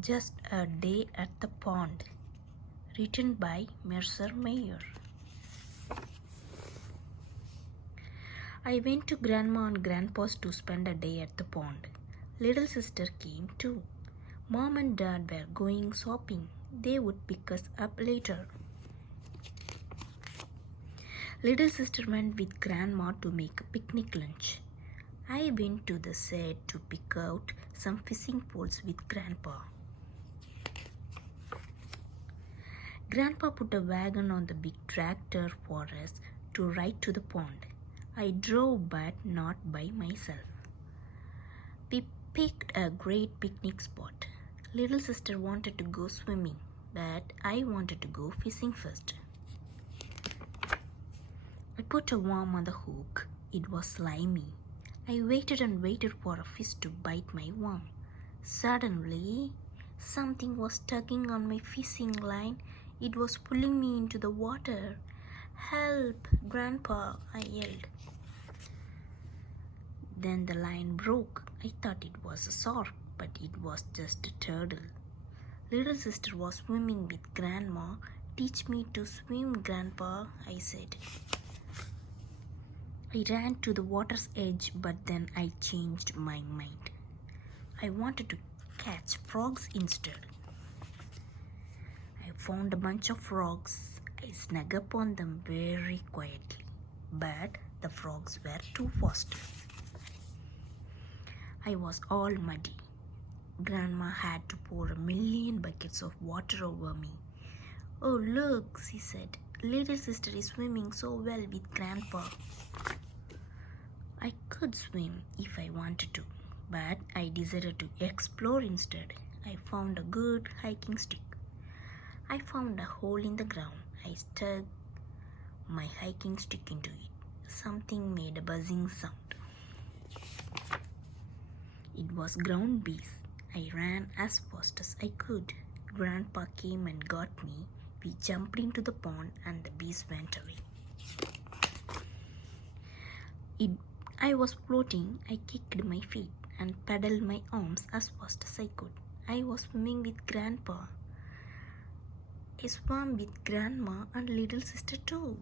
Just a Day at the Pond, written by Mercer Mayer. I went to Grandma and Grandpa's to spend a day at the pond. Little sister came too. Mom and Dad were going shopping. They would pick us up later. Little sister went with Grandma to make a picnic lunch. I went to the shed to pick out some fishing poles with Grandpa. Grandpa put a wagon on the big tractor for us to ride to the pond. I drove, but not by myself. We picked a great picnic spot. Little sister wanted to go swimming, but I wanted to go fishing first. I put a worm on the hook. It was slimy. I waited and waited for a fish to bite my worm. Suddenly, something was tugging on my fishing line. It was pulling me into the water. "Help, Grandpa!" I yelled. Then the line broke. I thought it was a shark, but it was just a turtle. Little sister was swimming with Grandma. "Teach me to swim, Grandpa," I said. I ran to the water's edge, but then I changed my mind. I wanted to catch frogs instead. I found a bunch of frogs. I snuck up on them very quietly, but the frogs were too fast. I was all muddy. Grandma had to pour a million buckets of water over me. "Oh, look," she said. "Little sister is swimming so well with Grandpa." I could swim if I wanted to, but I decided to explore instead. I found a good hiking stick. I found a hole in the ground. I stuck my hiking stick into it. Something made a buzzing sound. It was ground bees. I ran as fast as I could. Grandpa came and got me. We jumped into the pond and the bees went away. I was floating. I kicked my feet and paddled my arms as fast as I could. I was swimming with Grandpa. I swam with Grandma and little sister too.